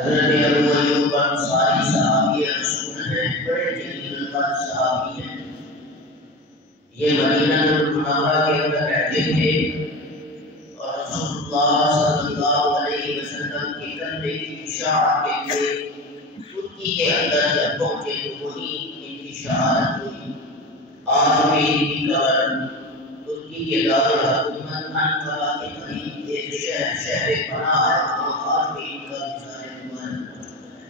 حضرت ابو ایوب انصاری صحابی رسول ہیں، بڑے جلیل القدر صحابی ہیں۔ یہ مدینہ المنورہ کے اندر رہتے تھے اور رسول اللہ صلی اللہ علیہ وسلم کے کلمے کی اشاعت کے لیے ترکی کے اندر جب پہنچے تو وہی ان کی شہادت ہوئی۔ آج بھی ان کی قبر ترکی کے دارالحکومت انقرہ کے قریب ایک شہر پناہ ہے، وہاں آج بھی ان کا مزار مبارک موجود ہے۔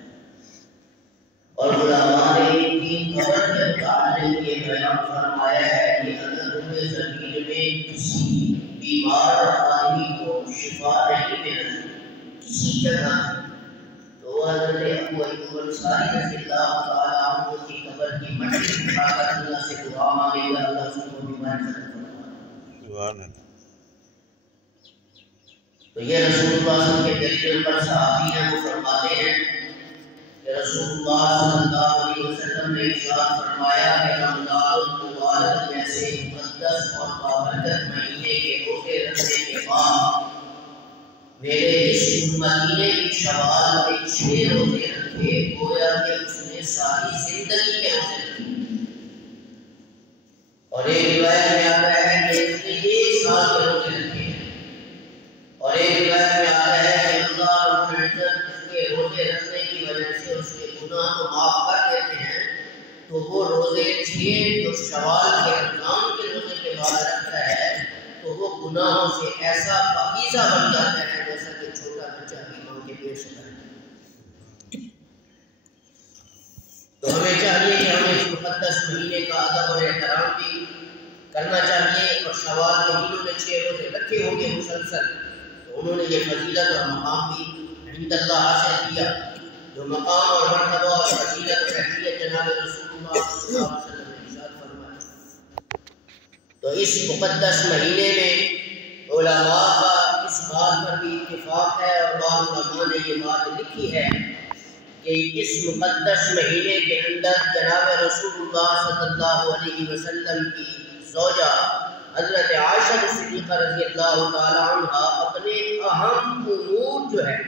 اور علماء نے ان کی قبر کے متعلق یہ بیان فرمایا ہے کہ اگر روئے زمین میں کسی بیمار آدمی کو شفا نہیں مل رہی کسی جگہ، تو حضرت ابو ایوب انصاری رضی اللہ تعالیٰ عنہ کی قبر کی مٹی اٹھا کر اللہ سے دعا مانگے گا، اللہ اس کو بیماری ختم فرمائے۔ تو یہ رسول اللہ صلی اللہ علیہ وسلم کے دلیل پر صحابی ہیں، وہ فرماتے ہیں کہ رسول اللہ صلی اللہ علیہ وسلم نے ارشاد فرمایا کہ رمضان المبارک جیسے مقدس اور بابرکت مہینے کے روزے رکھنے کے بعد میرے اس مدینے کی شوال میں 6 روزے رکھے، گویا کہ اس نے ساری زندگی کے روزے رکھے۔ اور ایک روایت میں آتا ہے کہ اس نے 1 سال کے روزے رکھے، اور ایک روایت میں آتا ہے کہ اللہ رب العزت اس کے روزے رکھنے کی وجہ سے اس کے گناہ کو معاف کر دیتے ہیں۔ تو وہ روزے 6 جو شوال کے رمضان کے روزے کے بعد رکھتا ہے تو وہ گناہوں سے ایسا پاکیزہ بن جاتا ہے جیسا کہ چھوٹا بچہ کی ماں کے پیٹ سے نکلتا ہے۔ تو ہمیں چاہیے کہ ہمیں اس مقدس مہینے کا ادب اور احترام بھی کرنا چاہیے، اور شوال کے دنوں میں 6 روزے رکھے ہوں گے مسلسل، تو انہوں نے یہ فضیلت اور مقام بھی عند اللہ حاصل کیا، جو مقام اور مرتبہ اور فضیلت اور اہمیت جناب رسول اللہ صلی اللہ علیہ وسلم نے ارشاد فرمایا۔ تو اس مقدس مہینے میں علماء کا اس بات پر بھی اتفاق ہے، اور بعض علماء نے یہ بات لکھی ہے کہ اس مقدس مہینے کے اندر جناب رسول اللہ صلی اللہ علیہ وسلم کی زوجہ حضرت عائشہ صدیقہ رضی اللہ تعالی عنہ اپنے اہم امور جو ہے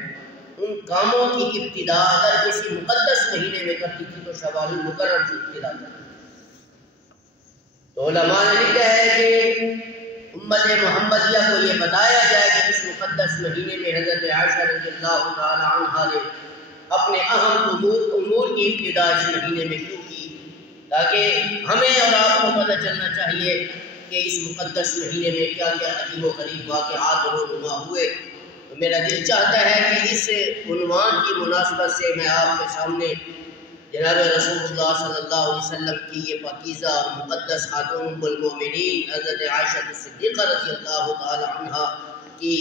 ان کاموں کی ابتدا اگر کسی مقدس مہینے میں کرتی تھی تو شوال المکرم سے ابتدا کرتی تھی۔ تو علماء نے لکھا ہے کہ امت محمدیہ کو یہ بتایا جائے کہ اس مقدس مہینے میں حضرت عائشہ رضی اللہ تعالی عنہ نے اپنے اہم امور کی ابتدا اس مہینے میں کیوں کی، تاکہ ہمیں اور آپ کو پتہ چلنا چاہیے کہ اس مقدس مہینے میں کیا کیا عجیب و غریب واقعات رونما ہوئے۔ تو میرا دل چاہتا ہے کہ اس عنوان کی مناسبت سے میں آپ کے سامنے جناب رسول اللہ صلی اللہ علیہ وسلم کی یہ پاکیزہ اور مقدس خاتون ام المومنین حضرت عائشہ صدیقہ رضی اللہ تعالی عنہ کی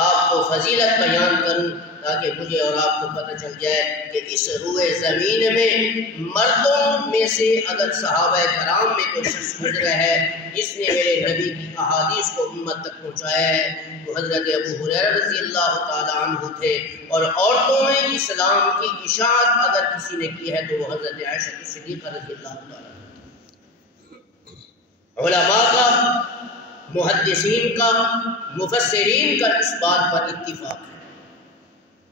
آپ کو فضیلت بیان کروں، تاکہ مجھے اور آپ کو پتہ چل جائے کہ اس روئے زمین میں مردوں میں سے اگر صحابہ کرام میں کوئی شخص گزرا ہے جس نے میرے نبی کی احادیث کو امت تک پہنچایا ہے وہ حضرت ابو ہریرہ رضی اللہ تعالی عنہ تھے، اور عورتوں میں اسلام کی اشاعت اگر کسی نے کی ہے تو وہ حضرت عائشہ صدیقہ رضی اللہ تعالی عنہ۔ علماء کا، محدثین کا، مفسرین کا اس بات پر اتفاق ہے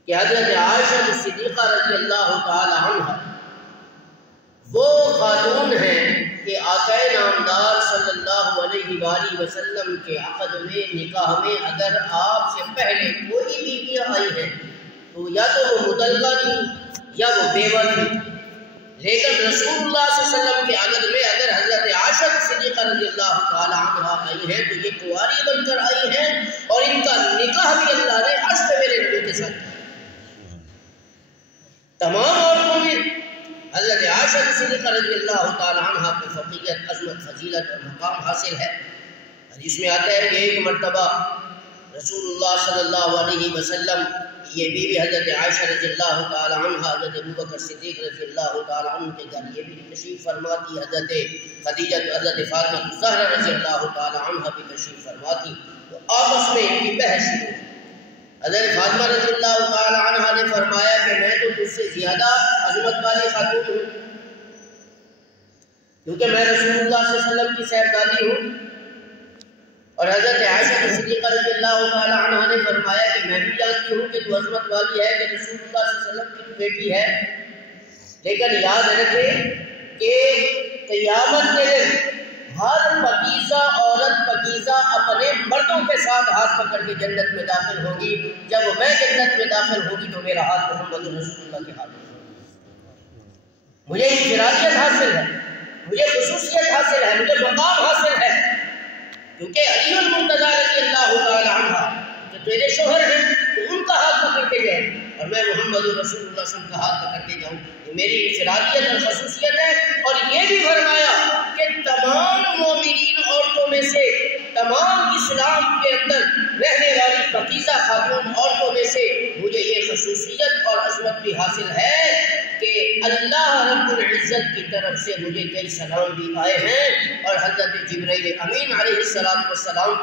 کہ حضرت عائشہ صدیقہ رضی اللہ تعالی عنہ وہ خاتون ہیں کہ آقا نامدار صلی اللہ علیہ وآلہ وسلم کے عقد میں، نکاح میں اگر آپ سے پہلے کوئی بیویاں آئی ہیں تو یا تو وہ مطلقہ تھی یا وہ بیوہ تھی، لیکن رسول اللہ صلی اللہ علیہ وسلم کے عقد میں اگر حضرت عائشہ صدیقہ رضی اللہ تعالی عنہ آئی ہیں تو یہ کنواری بن کر آئی ہیں، اور ان کا نکاح بھی اللہ نے عرش پہ میرے نبی کے ساتھ کیا۔ تمام عورتوں میں حضرت عائشہ صدیقہ رضی اللہ تعالی عنہ کو فقیہت، عظمت، فضیلت اور مقام حاصل ہے۔ حدیث میں آتا ہے کہ ایک مرتبہ رسول اللہ صلی اللہ علیہ وسلم یہ بیوی حضرت عائشہ رضی اللہ تعالی عنہ حضرت ابوبکر صدیق رضی اللہ تعالی عنہ کے گھر یہ بھی تشریف فرما تھی، حضرت خدیجہ حضرت فاطمہ الزہرا رضی اللہ تعالی عنہ بھی تشریف فرما تھی۔ تو آپس میں ان کی بحث شروع ہوئی۔ حضرت فاطمہ رضی اللہ تعالی عنہ نے فرمایا کہ میں تو تجھ سے زیادہ عظمت والی خاتون ہوں، کیونکہ میں رسول اللہ صلی اللہ علیہ وسلم کی صاحبزادی ہوں، اور حضرت عائشہ صدیقہ رضی اللہ تعالی عنہا نے فرمایا کہ میں بھی جانتی ہوں کہ تو عظمت والی ہے کہ رسول اللہ صلی اللہ علیہ وسلم کی تو بیٹی ہے، لیکن یاد رکھے کہ قیامت کے دن ہر پاکیزہ عورت پاکیزہ اپنے مردوں کے ساتھ ہاتھ پکڑ کے جنت میں داخل ہوگی۔ جب میں جنت میں داخل ہوگی تو میرا ہاتھ محمد رسول اللہ کے ہاتھ میں، مجھے انفرادیت حاصل ہے، مجھے خصوصیت حاصل ہے، مجھے مقام حاصل ہے، کیونکہ علی المرتضیٰ رضی اللہ تعالی عنہ جو تیرے شوہر ہیں تو ان کا ہاتھ پکڑ کے گئے اور میں محمد رسول اللہ صلی اللہ علیہ وسلم کا ہاتھ پکڑ کے جاؤں، یہ میری انفرادیت اور خصوصیت ہے۔ اور یہ بھی فرمایا کہ تمام مومنین عورتوں میں سے، تمام اسلام کے اندر رہنے والی پاکیزہ خاتون عورتوں میں سے مجھے یہ خصوصیت اور عظمت بھی حاصل ہے کہ اللہ رب العزت کی طرف سے مجھے کئی سلام بھی آئے ہیں، اور حضرت جبرائیل امین علیہ السلام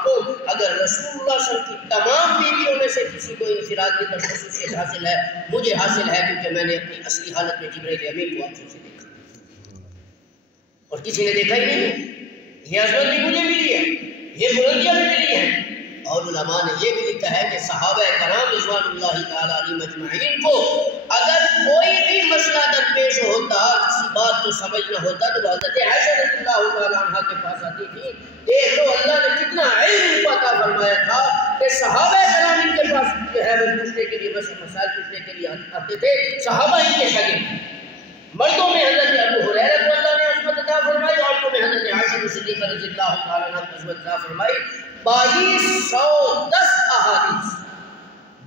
کو اگر رسول اللہ صلی اللہ علیہ وسلم کی تمام بیویوں میں سے کسی کو انفرادیت اور خصوصیت حاصل ہے، مجھے حاصل ہے، کیونکہ میں نے اپنی اصلی حالت میں جبرائیل امین کو آنکھوں سے دیکھا اور کسی نے دیکھا ہی نہیں۔ یہ عظمت بھی مجھے ملی ہے، یہ بلندیاں بھی ملی ہیں۔ اور علماء نے یہ بھی لکھا ہے کہ صحابہ کرام رضوان اللہ تعالیٰ علیہم اجمعین کو اگر کوئی بھی مسئلہ درپیش ہوتا، کسی بات کو سمجھ نہ ہوتا، تو حضرت عائشہ رضی اللہ تعالیٰ عنہ کے پاس آتی تھی۔ دیکھو اللہ نے کتنا علم ان کو عطا فرمایا تھا کہ صحابہ کرام ان کے پاس جو ہے وہ پوچھنے کے لیے، بس مسائل پوچھنے کے لیے آتے تھے، صحابہ ان کے شاگرد۔ مردوں میں حضرت ابو ہریرہ کو اللہ نے عظمت عطا فرمائی، عورتوں میں حضرت عائشہ صدیقہ رضی اللہ تعالیٰ عنہ کو عظمت عطا فرمائی۔ 2210 احادیث،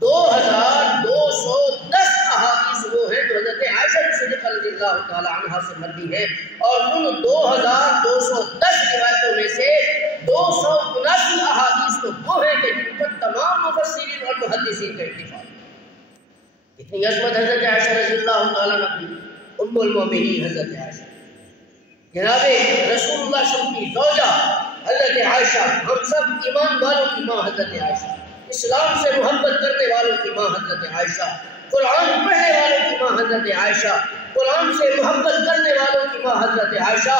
2210 احادیث وہ ہیں جو حضرت عائشہ صدیقہ رضی اللہ تعالیٰ عنہ سے مروی ہیں، اور ان 2210 روایتوں میں سے 279 احادیث تو وہ ہیں کہ جن پر تمام مفسرین اور محدثین کا اتفاق ہے۔ اتنی عظمت حضرت عائشہ رضی اللہ تعالیٰ عنہ کی، ام المومنین حضرت عائشہ، جناب رسول اللہ صلی اللہ علیہ وسلم کی زوجہ حضرت عائشہ، ہم سب ایمان والوں کی ماں حضرت عائشہ، اسلام سے محبت کرنے والوں کی ماں حضرت عائشہ، قرآن پڑھنے والوں کی ماں حضرت عائشہ، قرآن سے محبت کرنے والوں کی ماں حضرت عائشہ،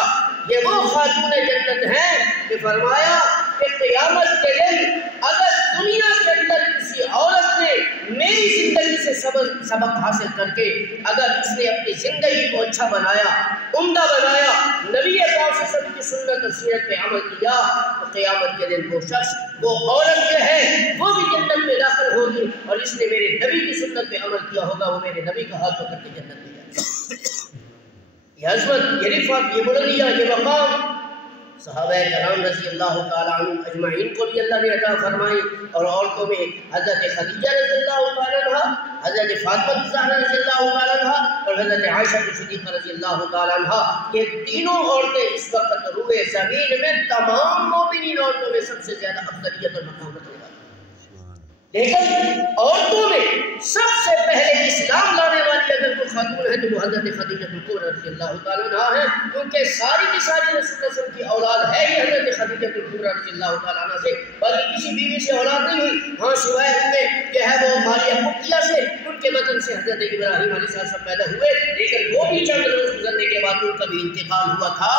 یہ وہ خاتون جنت ہیں کہ فرمایا کہ قیامت کے دن اگر دنیا کے اندر کسی عورت نے میری زندگی سے سبق حاصل کر کے اگر اس نے اپنی زندگی کو اچھا بنایا، عمدہ بنایا، نبی پاک صلی اللہ علیہ وسلم کی سنت اور سیرت پہ عمل کیا، تو قیامت کے دن وہ شخص، وہ عورت جو ہے وہ بھی جنت میں داخل ہوگی، اور اس نے میرے نبی کی سنت پہ عمل کیا ہوگا، وہ میرے نبی کا ہاتھ پکڑ کے جنت میں جائے گا۔ یہ عظمت، یہ رفعت، یہ بلندیاں، یہ مقام صحابہ کرام رضی اللہ تعالیٰ عنہ اجمعین کو بھی اللہ نے عطا فرمائی، اور عورتوں میں حضرت خدیجہ رضی اللہ تعالیٰ عنہ، حضرت فاطمہ الزہرا رضی اللہ تعالیٰ عنہ، اور حضرت عائشہ صدیقہ رضی اللہ تعالیٰ عنہ، یہ تینوں عورتیں اس وقت روئے زمین میں تمام مومنین عورتوں میں سب سے زیادہ افضلیت اور مقام رکھنے والی، لیکن عورتوں میں سب سے پہلے اسلام لانے والی اگر کوئی خاتون ہے تو وہ حضرت خدیجہ کبریٰ رضی اللہ تعالیٰ عنہ ہے، کیونکہ ساری کی ساری رسول اللہ صلی اللہ علیہ وسلم کی اولاد ہے ہی حضرت خدیجہ کبریٰ رضی اللہ تعالیٰ عنہ سے، باقی کسی بیوی سے اولاد نہیں ہوئی، ہاں سوائے ان میں جو ہے وہ ماریہ قبطیہ سے، ان کے بدن سے حضرت ابراہیم علیہ السلام پیدا ہوئے، لیکن وہ بھی چند روز گزرنے کے بعد ان کا بھی انتقال ہوا تھا۔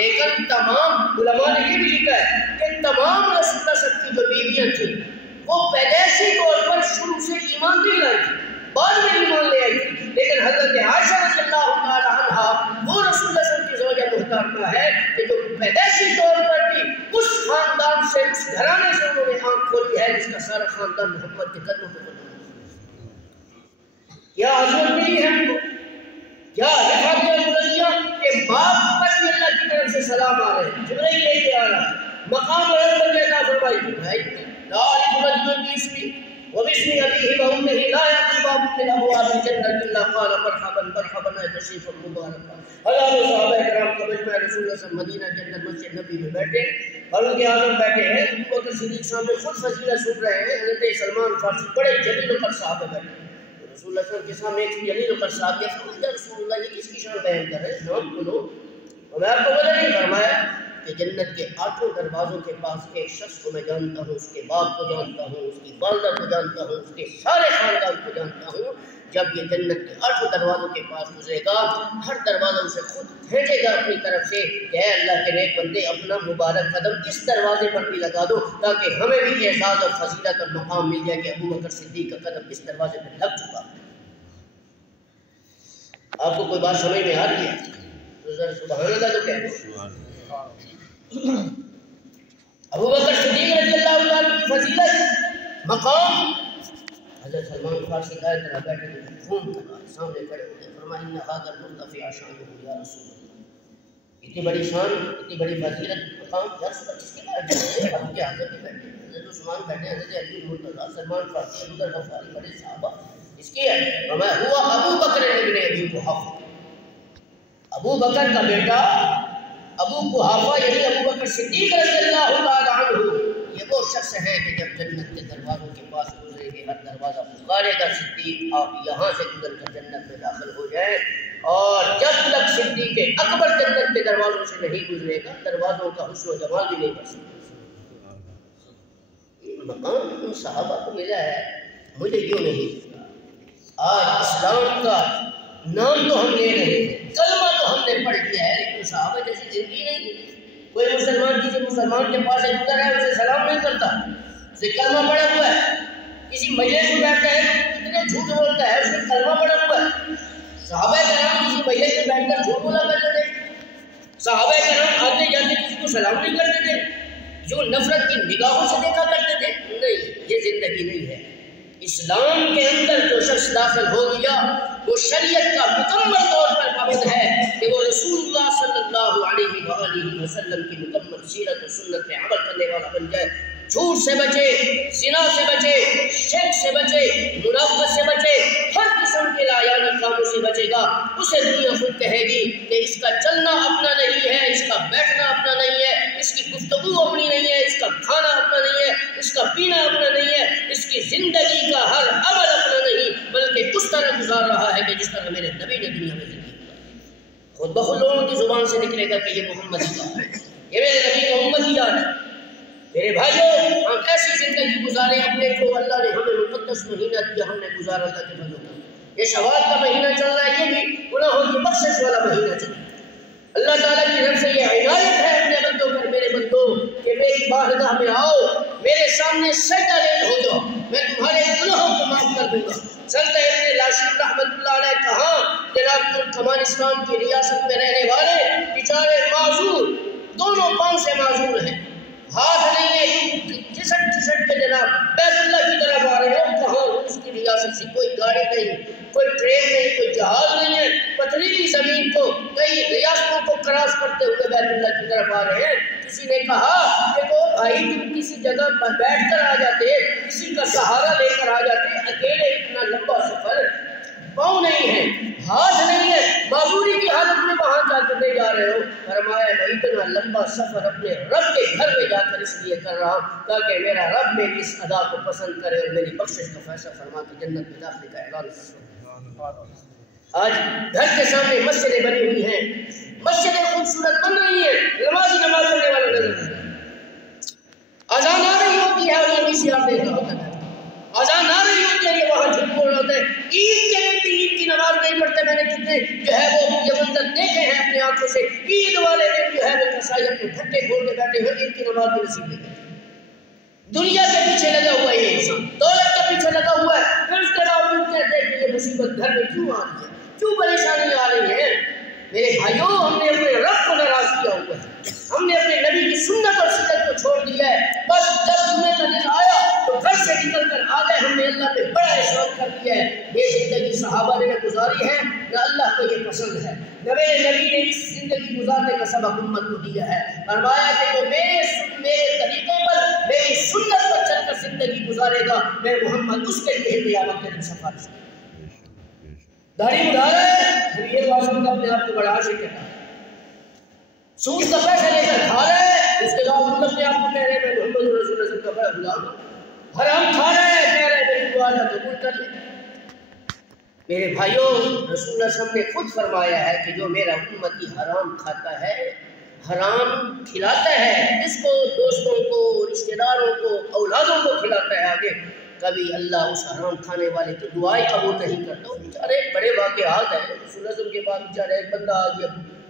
لیکن تمام علماء نے یہ بھی لکھا ہے کہ تمام رسول اللہ صلی اللہ علیہ وسلم کی جو بیویاں تھیں وہ پیدائشی طور پر شروع سے ایمان نہیں لائی تھی، بعد میں ایمان لے آئی تھی، لیکن حضرت عائشہ رضی اللہ تعالیٰ عنہ وہ رسول اللہ صلی اللہ علیہ وسلم کی زوجہ محترمہ ہے کہ جو پیدائشی طور پر بھی اس خاندان سے، اس گھرانے سے انہوں نے آنکھ کھولی ہے جس کا سارا خاندان محمد کے قدموں پہ قدم۔ کیا عظمت نہیں ہے ہم کو، کیا رفعت اور بلندیاں کہ باپ پر بھی اللہ کی طرف سے سلام آ رہے ہیں، جبرائیل لے کے آ رہا ہے، مقام اور عظمت کے عطا فرمائی بھائی لا يقبل باسمي وباسم أبيه وأمه لا يأتي باب من أبواب الجنة إلا قال مرحبا مرحبا يا تشريف المبارك۔ اللہ نے صحابہ کرام کا مجمع رسول اللہ صلی اللہ علیہ وسلم مدینہ کے اندر مسجد نبی میں بیٹھے، فاروق اعظم بیٹھے ہیں، ابو بکر صدیق سامنے خود فضیلت سن رہے ہیں، حضرت سلمان فارسی بڑے جلیل القدر صحابہ بیٹھے ہیں، رسول اللہ صلی اللہ علیہ وسلم کے سامنے ایک جلیل القدر صحابی ہے، فرمایا رسول اللہ یہ کس کی شان بیان کر رہے ہیں، نام بولو، اور میں آپ کو بتا نہیں فرمایا کہ جنت کے 8 دروازوں کے پاس ایک شخص کو میں جانتا ہوں، اس کے باپ کو جانتا ہوں، اس کی والدہ کو جانتا ہوں، اس کے سارے خاندان کو جانتا ہوں، جب یہ جنت کے 8 دروازوں کے پاس گزرے گا، ہر دروازہ اسے خود بھیجے گا اپنی طرف سے کہ اے اللہ کے نیک بندے اپنا مبارک قدم اس دروازے پر بھی لگا دو تاکہ ہمیں بھی اعزاز اور فضیلت اور مقام مل جائے کہ ابو بکر صدیق کا قدم اس دروازے پہ لگ چکا ہے۔ آپ کو کوئی بات سمجھ میں آ رہی ہے تو ذرا سبحان اللہ تو کہہ دو۔ ابو بکر صدیق رضی اللہ عنہ کی فضیلت، مقام، حضرت سلمان فارسی کا طرح بیٹھے تھے، گھوم کر سامنے کھڑے ہوئے، فرمایا ان ھذا المرتفع شانہ یا رسول اللہ، اتنی بڑی شان، اتنی بڑی فضیلت، مقام یا رسول اللہ، جس کے بعد ابو کے حضرت بھی بیٹھے، حضرت عثمان بیٹھے، حضرت علی مرتضیٰ، سلمان فارسی، ابو ذر غفاری، بڑے صحابہ، اس کی ہے فرمایا ہوا ابو بکر ابن ابی قحافہ، ابو بکر کا بیٹا ابو قحافہ یعنی ابو بکر صدیق رضی اللہ تعالی عنہ، یہ وہ شخص ہے کہ جب جنت کے دروازوں کے پاس گزرے گے ہر دروازہ پکارے گا صدیق آپ یہاں سے گزر کر جنت میں داخل ہو جائیں، اور جب تک صدیق اکبر جنت کے دروازوں سے نہیں گزرے گا دروازوں کا حسن و جمال بھی نہیں کر سکتا۔ مقام ان صحابہ کو ملا ہے، مجھے کیوں نہیں؟ آج اسلام کا نام تو ہم لے رہے ہیں، کلمہ تو ہم نے پڑھ لیا ہے، لیکن صحابہ جیسی زندگی نہیں۔ کوئی مسلمان کسی مسلمان کے پاس گزر ہے اسے سلام نہیں کرتا، اسے کلمہ پڑھا ہوا ہے، کسی مجلس میں بیٹھتا ہے کتنے جھوٹ بولتا ہے، اس نے کلمہ پڑھا ہوا ہے۔ صحابہ کرام کسی مجلس میں بیٹھ کر جھوٹ بولا کرتے تھے، صحابہ کرام آتے جاتے کسی کو سلام نہیں کرتے تھے، جو نفرت کی نگاہوں سے دیکھا کرتے تھے، نہیں، یہ زندگی نہیں ہے۔ اسلام کے اندر جو شخص داخل ہو گیا وہ شریعت کا مکمل طور پر پابند ہے کہ وہ رسول اللہ صلی اللہ علیہ وآلہ وسلم کی مکمل سیرت و سنت پہ عمل کرنے والا بن جائے، جھوٹ سے بچے، زنا سے بچے، شرک سے بچے، منافقت سے بچے، ہر قسم کے لایعنی کاموں سے بچے گا، اسے دنیا خود کہے گی کہ اس کا چلنا اپنا نہیں ہے، اس کا بیٹھنا اپنا نہیں ہے، اس کی گفتگو اپنی نہیں ہے، اس کا کھانا اپنا نہیں ہے، اس کا پینا اپنا نہیں ہے، اس کی زندگی کا ہر عمل اپنا نہیں، بلکہ اس طرح گزار رہا ہے کہ جس طرح میرے نبی نے دنیا میں زندگی گزاری۔ خود بخود لوگوں کی زبان سے نکلے گا کہ یہ محمد ہے، یہ میرے نبی کا امتی جان ہے۔ میرے بھائیوں ہم ایسی زندگی گزارے اپنے کو، اللہ نے ہمیں مقدس مہینہ دیا، ہم نے گزارا اللہ کے فضل کا۔ یہ شوال کا مہینہ چل رہا ہے، یہ بھی گناہوں کی بخشش والا مہینہ چل رہا ہے۔ اللہ تعالیٰ کی طرف سے یہ عنایت ہے اپنے بندوں پر، میرے بندوں کہ میری بارگاہ میں آؤ، میرے سامنے سجدہ ریز ہو جاؤ، میں تمہارے گناہوں کو معاف کر دوں گا۔ سلطہ ابن لاشب رحمۃ اللہ علیہ کہاں جناب ترکمانستان کی ریاست میں رہنے والے بیچارے معذور، دونوں پاؤں سے معذور ہیں، ہاتھ نہیں ہے، کھسٹ کھسٹ کے جناب بیت اللہ کی طرف آ رہے ہو، کہاں اس کی ریاست سے کوئی گاڑی نہیں، کوئی ٹرین نہیں، کوئی جہاز نہیں ہے، پتھریلی زمین کو کئی ریاستوں کو کراس کرتے ہوئے بیت اللہ کی طرف آ رہے ہیں۔ کسی نے کہا کہ وہ بھائی تم کسی جگہ پر بیٹھ کر آ جاتے، کسی کا سہارا لے کر آ جاتے، اکیلے اتنا لمبا سفر، پاؤں نہیں ہے، ہاتھ نہیں ہے، معذوری کی حالت میں وہاں جا کر نہیں جا رہے ہو۔ فرمایا میں اتنا لمبا سفر اپنے رب کے گھر میں جا کر اس لیے کر رہا ہوں تاکہ میرا رب میری اس ادا کو پسند کرے اور میری بخشش کا فیصلہ فرما کے جنت میں داخلے کا اعلان کرے۔ آج گھر کے سامنے مسجدیں بنی ہوئی ہیں، مسجدیں خوبصورت بن رہی ہیں، نمازی نماز پڑھنے والے نظر نہیں آتے، اذان آ رہی ہوتی ہے اور یہ بھی آپ دیکھ رہا ہوتا ہے، اذان آ رہی ہوتی ہے یہ وہاں جھوٹ بول رہے ہوتے ہیں، عید کے دن بھی عید کی نماز نہیں پڑھتے۔ میں نے کتنے جو ہے وہ یہ منظر دیکھے ہیں اپنے آنکھوں سے، عید والے دن جو ہے وہ کسائی اپنے پھٹے کھول کے بیٹھے ہوئے عید کی نماز بھی نصیب نہیں کرتے۔ دنیا کے پیچھے لگا ہوا ہے یہ انسان، دولت کے پیچھے لگا ہوا ہے، پھر اس کے باوجود کہتے ہیں کہ یہ مصیبت گھر میں کیوں آ رہی ہے، کیوں پریشانی آ رہی ہے۔ میرے بھائیوں ہم نے اپنے رب کو ناراض کیا ہوا ہے، ہم نے اپنے نبی کی سنت اور سیرت کو چھوڑ دیا ہے، بس جب جمعے کا دن آیا تو گھر سے نکل کر آ گئے، ہم نے اللہ پہ بڑا احسان کر دیا ہے۔ یہ زندگی صحابہ نے گزاری ہے نہ اللہ کو یہ پسند ہے، نہ میرے نبی نے اس زندگی گزارنے کا سبق امت کو دیا ہے۔ فرمایا کہ جو میرے طریقے پر میری سنت پر چل کر زندگی گزارے گا میں محمد اس کے لیے قیامت کے دن سفارش کروں۔ داڑھی اڑا رہا ہے، یہ معصوم کا اپنے آپ کو بڑا عاشق کہتا ہے، سود کا پیسہ لے کر کھا رہا ہے، اس کے بعد اپنے آپ کو کہہ رہے ہیں میں محمد رسول اللہ کا بڑا غلام ہوں، حرام کھا رہا ہے، کہہ رہے ہیں میری دعا اللہ قبول کر لے۔ میرے بھائیوں رسول اللہ صلی اللہ علیہ وسلم نے خود فرمایا ہے کہ جو میرا امتی حرام کھاتا ہے، حرام کھلاتا ہے، جس کو دوستوں کو، رشتہ داروں کو، اولادوں کو کھلاتا ہے آگے، کبھی اللہ اس حرام کھانے والے کی دعائیں قبول نہیں کرتا. وہ بیچارے بڑے واقعات ہیں. رسول اللہ کے بعد بیچارے ایک بندہ آ گیا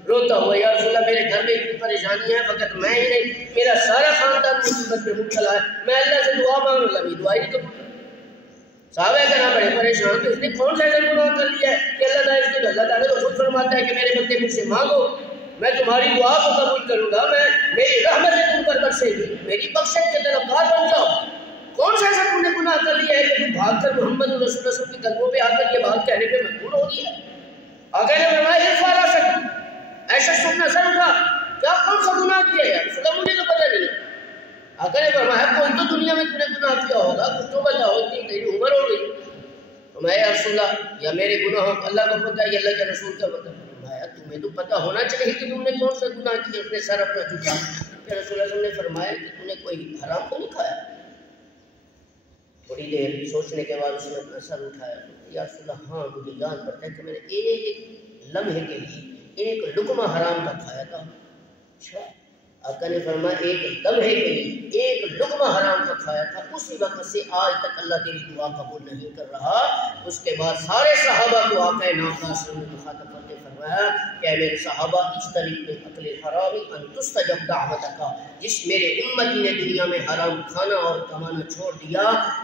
روتا ہوا, یا رسول اللہ میرے گھر میں اتنی پریشانی ہے, فقط میں ہی نہیں میرا سارا خاندان مصیبت میں مبتلا ہے, میں اللہ سے دعا مانگ رہا ہوں, دعا ہی نہیں قبول. صحابہ کرام بڑے پریشان, تو اس نے کون سا ایسا گناہ کر لیا ہے کہ اللہ تعالیٰ اس کے اللہ تعالیٰ تو خود فرماتا ہے کہ میرے بندے مجھ سے مانگو میں تمہاری دعا کو قبول کروں گا, میں میری رحمت سے تم پر برسے گی, میری بخشش کے طلبگار بن جاؤ. کون سا ایسا تم نے گناہ کر لیا ہے کہ تم بھاگ کر محمد رسول اللہ کے قدموں پہ آ کر یہ بات کہنے پہ مجبور ہو گیا. آقا نے فرمایا ارفع راسک, ایسا سننا سر اٹھا, کیا کون سا گناہ کیا ہے؟ رسول اللہ مجھے تو پتہ نہیں. آقا نے فرمایا کوئی تو دنیا میں تم نے گناہ کیا ہوگا, کچھ تو بتاؤ, اتنی تیری عمر ہو گئی. فرمایا یا رسول اللہ یا میرے گناہوں اللہ کو پتہ ہے یا اللہ کے رسول کا پتہ. فرمایا تمہیں تو پتہ ہونا چاہیے کہ تم نے کون سا گناہ کیا. اس نے سر اپنا جھکا. پھر رسول اللہ نے فرمایا کہ تم نے کوئی حرام تو نہیں کھایا. تھوڑی دیر سوچنے کے بعد اس نے اپنا سر اٹھایا. یا رسول اللہ ہاں مجھے یاد پڑتا ہے کہ میں نے ایک لمحے کے لیے ایک لقمہ حرام کا کھایا تھا. اچھا, آقا نے فرمایا ایک لمحے کے لیے ایک لقمہ حرام کا کھایا تھا, اسی وقت سے آج تک اللہ تیری دعا قبول نہیں کر رہا. اس کے بعد سارے صحابہ کو آقا نامدار صلی اللہ علیہ وسلم مخاطب کرتے فرمایا کہ اے میرے صحابہ اجتنبوا من اکل الحرام ان تستجب دعوتک, جس میرے امتی نے دنیا میں حرام کھانا اور کمانا چھوڑ دیا,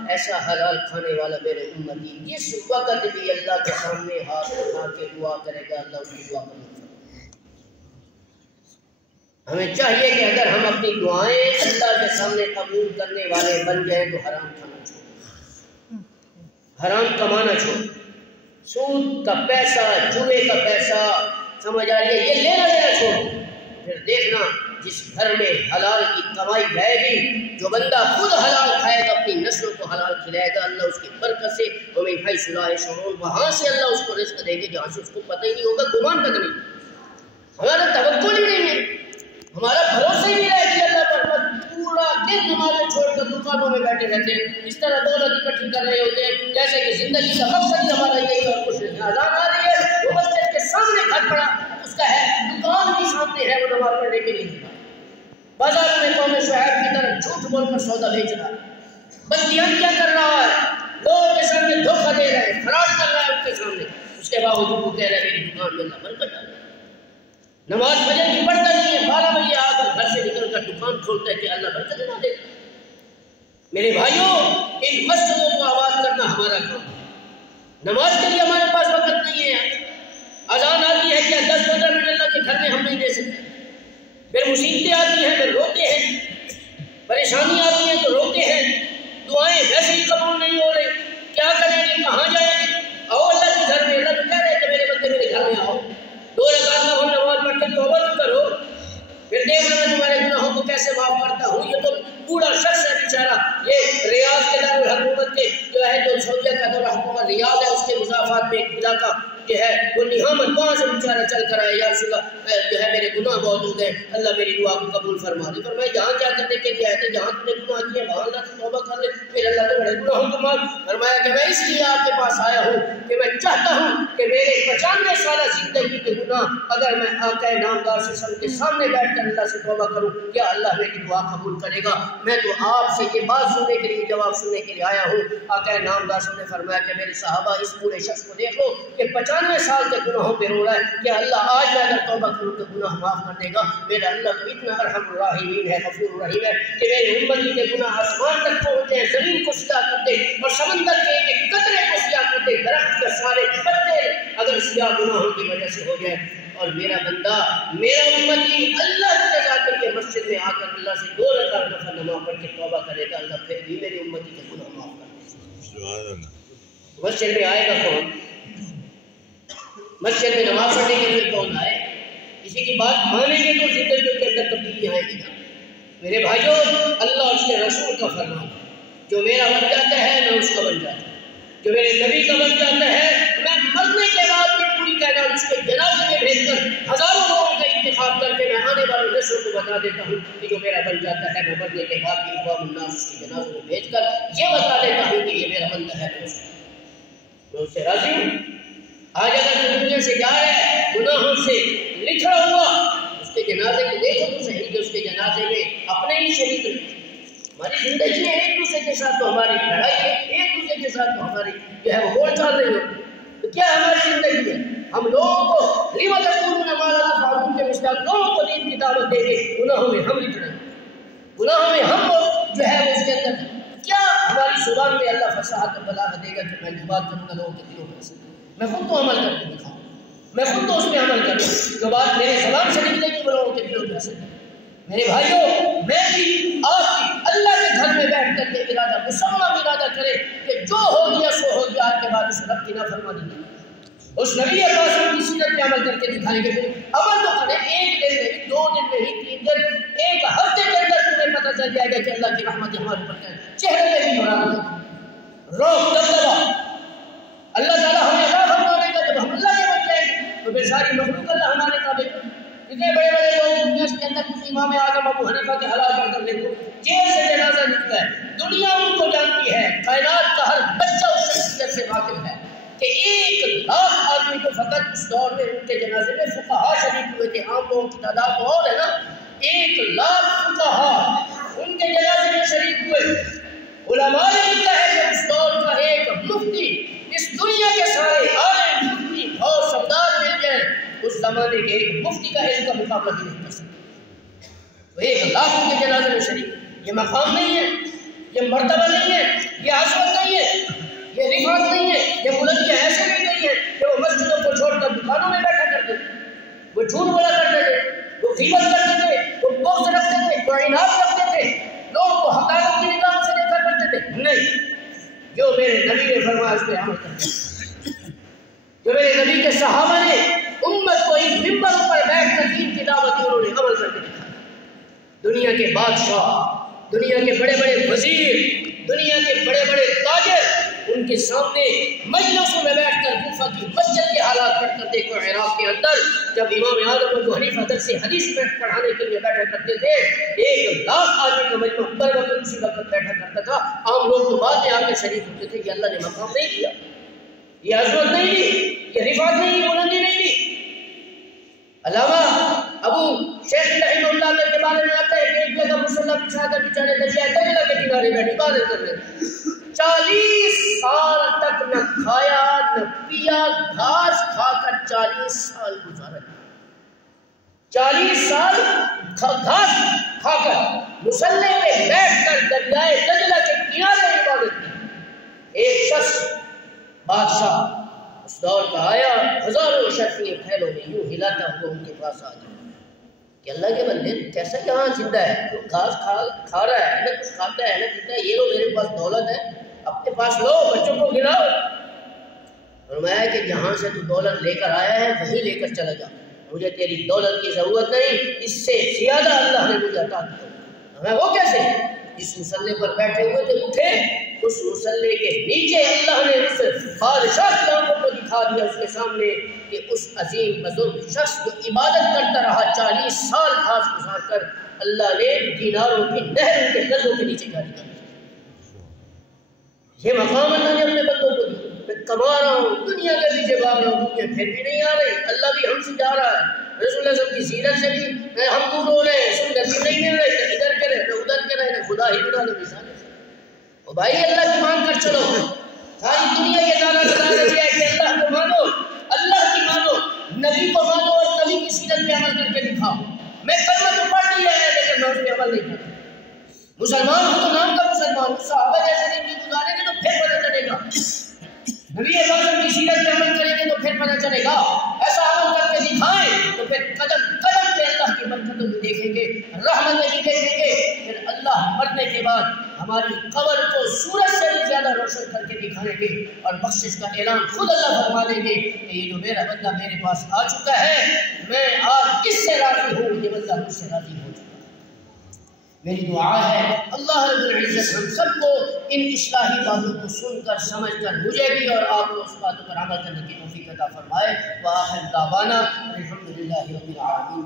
ایسا حلال کھانے والا میرے امتی جس وقت بھی اللہ کے سامنے ہاتھ اٹھا کے دعا کرے گا اللہ اس کی دعا قبول کرے گا. ہمیں چاہیے کہ اگر ہم اپنی دعائیں اللہ کے سامنے قبول کرنے والے بن جائیں تو حرام کھانا چھوڑ, حرام کمانا چھوڑ, سود کا پیسہ جوئے کا پیسہ سمجھ آ رہی ہے یہ لینا چھوڑ. پھر دیکھنا جس گھر میں حلال کی کمائی رہے گی, جو بندہ خود حلال کھائے گا اپنی نسلوں کو حلال کھلائے گا, اللہ اس کی برکت سے ومن حیث لا یشعرون, وہاں سے اللہ اس کو رزق دے گے جہاں سے اس کو پتہ ہی نہیں ہوگا, گمان تک نہیں. ہمارا توقع ہی نہیں ہے, ہمارا بھروسہ ہی نہیں رہا کہ اللہ پر پورا دن نمازیں چھوڑ کر دکانوں میں بیٹھے رہتے ہیں, اس طرح دولت اکٹھی کر رہے ہوتے ہیں جیسے کہ زندگی کا مقصد ہی ہمارا یہی اور کچھ نہیں. اذان آ رہی ہے, وہ مسجد کے سامنے گھر پڑا اس کا ہے, دکان بھی سامنے ہے, وہ نماز پڑھنے کے لیے بازار میں قوم شعیب کی طرح جھوٹ بول کر سودا بیچ رہا ہے, بندیاں کیا کر رہا ہے, لوگوں کے سامنے دھوکہ دے رہا ہے, فراڈ کر رہا ہے ان کے سامنے, اس کے باوجود وہ کہہ رہا ہے میری دکان میں اللہ برکت ڈالے. نماز فجر کی پڑھتا نہیں ہے, 12 بجے آ کر گھر سے نکل کر دکان کھولتا ہے کہ اللہ برکت نہ دے. میرے بھائیوں ان مسجدوں کو آباد کرنا ہمارا کام ہے. نماز کے لیے ہمارے پاس وقت نہیں ہے. اذان آتی ہے کہ 10-15 منٹ اللہ کے گھر میں ہم نہیں دے سکتے. پھر مصیبتیں آتی ہیں تو روتے ہیں, پریشانی آتی ہے تو روتے ہیں, دعائیں ویسے ہی قبول نہیں ہو رہی, کیا کریں گے, کہاں جائیں گے. آؤ اللہ کے گھر میں, اللہ تو کہہ رہے ہیں کہ میرے بندے میرے گھر میں آؤ, 2 رکعت نفل نماز پڑھ کے توبہ تو کرو, پھر دیکھنا میں تمہارے گناہوں کو کیسے معاف کرتا ہوں. یہ تو بوڑھا شخص ہے بیچارہ, یہ ریاض کے دارالحکومت کے جو ہے جو سعودیہ کا دارالحکومت ریاض ہے, اس کے مضافات میں ایک علاقہ جو ہے وہ نہامت وہاں سے بیچارہ چل کر آئے, یا رسول اللہ جو ہے میرے گناہ بہت ہو گئے, اللہ میری دعا کو قبول فرما دے. پر میں جہاں کیا کرنے کے لیے آئے تھے, جہاں تم نے گناہ کیے وہاں اللہ سے توبہ کر لے, پھر اللہ نے بڑے گناہوں کو معاف فرمایا کہ میں اس لیے آپ کے پاس آیا ہوں کہ میں چاہتا ہوں کہ میرے 95 سالہ زندگی کے گناہ اگر میں آقا نامدار صلی اللہ علیہ وسلم کے سامنے بیٹھ کر اللہ سے توبہ کروں, کیا اللہ میری دعا قبول کرے گا. میں تو آپ سے یہ بات سننے کے لیے, جواب سننے کے لیے آیا ہوں. آقا نامدار صلی اللہ علیہ وسلم نے فرمایا کہ میرے صحابہ اس پورے شخص کو دیکھ لو کہ 95 سال کے گناہوں پہ رو رہا ہے, کہ اللہ آج میں اگر توبہ کروں تو گناہ معاف کر دے گا. میرا اللہ تو اتنا ارحم الراحمین ہے, غفور الرحیم ہے کہ میری امتی کے گناہ آسمان تک پہنچے, زمین کو سیاہ کر دے اور سمندر کے ایک قطرے کو سیاہ کر دے, درخت کے سارے پتے اگر سیاہ گناہوں کی وجہ سے ہو جائے. اور میرا بندہ میرا امتی اللہ سے جا کر کے مسجد میں آ کر اللہ سے 2 رکعت نفل نماز پڑھ کے توبہ کرے گا, اللہ پھر بھی میرے امتی کے گناہ معاف کر دے گا. مسجد میں آئے گا کون, مسجد میں نماز پڑھنے کے لیے کون آئے, کسی کی بات مانیں گے تو زندگی کے اندر تبدیلی آئے گی. میرے بھائیوں اللہ اس کے رسول کا فرمان, جو میرا بن جاتا ہے میں اس کا بن جاتا ہوں, جو میرے نبی کا بن جاتا ہے میں مرنے کے بعد بھی پوری کائنات اس کے جنازے میں بھیج کر ہزاروں لوگوں کا انتخاب کر کے میں آنے والے نسلوں کو بتا دیتا ہوں کہ جو میرا بن جاتا ہے میں مرنے کے بعد بھی عوام الناس اس کے جنازے میں بھیج کر یہ بتا دیتا ہوں کہ یہ میرا بندہ ہے, میں اس سے راضی ہوں. آج اگر دنیا سے جا رہا ہے گناہوں سے لکھڑا ہوا, اس کے جنازے کو دیکھو تو صحیح کہ اس کے جنازے میں اپنے ہی شریک ہماری زندگی ہے ایک دوسرے کے ساتھ تو ہماری لڑائی ہے، ایک دوسرے کے ساتھ تو ہماری جو ہے وہ بول چال نہیں ہوتی، تو کیا ہماری زندگی ہے؟ ہم لوگوں کو لِمَ تَقُولُونَ مَا لَا تَفْعَلُونَ کے مشتاق لوگوں کو دین کی دعوت دے کے گناہوں میں ہم لکھ رہے ہیں، گناہوں میں ہم لوگ جو ہے اس کے اندر کیا ہماری زبان میں اللہ فصاحت اور بلاغت دے گا کہ میں جو بات کروں گا لوگوں کے دلوں میں سے میں خود تو عمل کر کے دکھاؤں، میں خود تو اس پہ عمل کروں، جو بات میرے زبان سے نکلے گی وہ لوگوں کے دلوں میں سے۔ میرے بھائیوں، میں بھی آپ بھی اللہ کے گھر میں بیٹھ کر کے ارادہ مسلم ارادہ کرے کہ جو ہو گیا سو ہو گیا، آج کے بعد اس رب کی نافرمانی نہیں، اس نبی اکرم کی سیرت پہ عمل کر کے دکھائیں گے۔ عمل تو کریں، ایک دن میں ہی، 2 دن میں ہی، 3 دن، ایک ہفتے کے اندر تمہیں پتہ چل جائے گا کہ اللہ کی رحمت ہمارے اوپر کیا ہے، چہرے پہ بھی مراد روک دبدبا اللہ تعالیٰ ہمیں عطا فرمائے گا۔ جب ہم اللہ کے بن جائیں گے تو پھر ساری مخلوق اللہ ہمارے تابع ہے۔ اتنے بڑے بڑے لوگ دنیا کے اندر کچھ امام اعظم ابو حنیفہ کے حلال کر دیتے، جیل سے جنازہ نکلا ہے، دنیا ان کو جانتی ہے، کائنات کا ہر بچہ اس شخصیت سے واقف ہے کہ 1 لاکھ آدمی کو فقط اس دور میں ان کے جنازے میں فقہا شریک ہوئے تھے، عام لوگوں کی تعداد تو اور ہے نا، 1 لاکھ فقہا ان کے جنازے میں شریک ہوئے۔ علماء نے لکھا ہے کہ اس دور کا ایک مفتی اس دنیا کے سارے عالم مفتی اور سردار مل جائیں اس زمانے کے ایک مفتی کا علم کا مقابلہ بھی نہیں کر سکتے، تو 1 لاکھ ان کے جنازے میں شریک۔ یہ مقام نہیں ہے، یہ مرتبہ نہیں ہے، یہ عظمت نہیں ہے، یہ رفعت نہیں ہے، یہ بلندیاں ایسے نہیں ہے کہ وہ مسجدوں کو چھوڑ کر دکانوں میں بیٹھا کرتے تھے، وہ جھوٹ بولا کرتے تھے، وہ غیبت کرتے تھے، وہ بغض رکھتے تھے، وہ عناد رکھتے تھے، لوگوں کو حقائق کی نگاہ سے دیکھا کرتے تھے۔ نہیں، جو میرے نبی نے فرمایا اس پہ عمل کرتے، جو میرے نبی کے صحابہ نے امت کو ایک ممبر پر بیٹھ کر دین کی دعوت دی، انہوں نے عمل کر کے دکھایا۔ دنیا کے بادشاہ، دنیا کے بڑے بڑے وزیر، دنیا کے بڑے بڑے تاجر، ان کے سامنے مجلسوں میں بیٹھ کر کوفہ کی مسجد کے حالات پڑھ کر دیکھو۔ عراق کے اندر جب امام اعظم ابو حنیفہ درس حدیث میں پڑھانے کے لیے بیٹھا کرتے تھے، 1 لاکھ آدمی کا مجمع بر وقت اسی وقت بیٹھا کرتا تھا، عام لوگ تو بعد میں آ کے شریک ہوتے تھے۔ یہ اللہ نے مقام نہیں دیا، یہ عظمت نہیں دی، یہ رفعت نہیں دی، بلندی نہیں دی۔ علامہ ابو شیخ رحمہ اللہ علیہ کے بارے میں آتا ہے کہ ایک جگہ مصلی بچھا کر بیچارے دریائے دجلہ کے کنارے بیٹھے عبادت کر رہے تھے، 40 سال تک نہ کھایا نہ پیا، گھاس کھا کر 40 سال گزارے، 40 سال گھاس کھا کر مصلی پہ بیٹھ کر دریائے دجلہ کے کنارے عبادت کی۔ ایک شخص بادشاہ اس دور کا آیا، ہزاروں شرفیے پھیلوں میں یوں ہلاتا ہوا ان کے پاس آ گیا کہ اللہ کے بندے کیسا یہاں زندہ ہے، تو گھاس کھا رہا ہے، نہ کچھ کھاتا ہے نہ پیتا ہے، یہ لو میرے پاس دولت ہے، اپنے پاس لو، بچوں کو گراؤ۔ فرمایا کہ جہاں سے تو دولت لے کر آیا ہے وہیں لے کر چلا جا، مجھے تیری دولت کی ضرورت نہیں، اس سے زیادہ اللہ نے مجھے عطا کیا۔ ہمیں وہ کیسے؟ جس مسلح پر بیٹھے ہوئے تھے اٹھے، اس مسلح کے نیچے اللہ نے اس بادشاہ کی آنکھوں کو دکھا دیا اس کے سامنے کہ اس عظیم بزرگ شخص جو عبادت کرتا رہا 40 سال گھاس گزار کر، اللہ نے دیناروں کی نہر ان کے گلوں کے نیچے جاری کر دی۔ یہ مقام اللہ نے اپنے بندوں کو دی۔ میں کما رہا ہوں، دنیا کے پیچھے بھاگ رہا ہوں، دنیا پھر بھی نہیں آ رہی، اللہ بھی ہم سے جا رہا ہے، رسول اللہ صلی اللہ علیہ وسلم کی سیرت سے بھی ہم دور ہو رہے ہیں، سنت بھی نہیں مل رہے، نہ ادھر کے رہے نہ ادھر کے رہے، نہ خدا ہی بنا لو مثال۔ او بھائی اللہ کی مان کر چلو، ساری دنیا یہ دعویٰ کرا دیا ہے کہ اللہ کو مانو، اللہ کی مانو، نبی کو مانو اور نبی کی سیرت پہ عمل کر کے دکھاؤ۔ میں کلمہ تو پڑھ لیا ہے لیکن میں اس پہ عمل نہیں کرتا۔ مسلمان ہوں تو نام کا مسلمان ہوں، صحابہ جیسے زندگی گزاریں گے تو پھر پتہ چلے گا، نبی اعظم کی سیرت پہ عمل کریں گے تو پھر پتہ چلے گا، ایسا عمل کر کے دکھائیں تو پھر قدم قدم پہ اللہ کی برکتوں بھی دیکھیں گے، رحمتیں بھی دیکھیں گے، پھر اللہ مرنے کے بعد ہماری قبر کو سورج سے بھی زیادہ روشن کر کے دکھائیں گے، اور بخشش کا اعلان خود اللہ فرما دیں گے کہ یہ جو میرا بندہ میرے پاس آ چکا ہے، میں آج کس سے راضی ہوں، یہ بندہ مجھ سے راضی ہو چکا ہے۔ میری دعا ہے اللہ رب العزت ہم سب کو ان اصلاحی باتوں کو سن کر سمجھ کر مجھے بھی اور آپ کو اس باتوں پر عمل کرنے کی توفیق عطا فرمائے۔ وآخر دعوانا الحمدللہ رب العالمین۔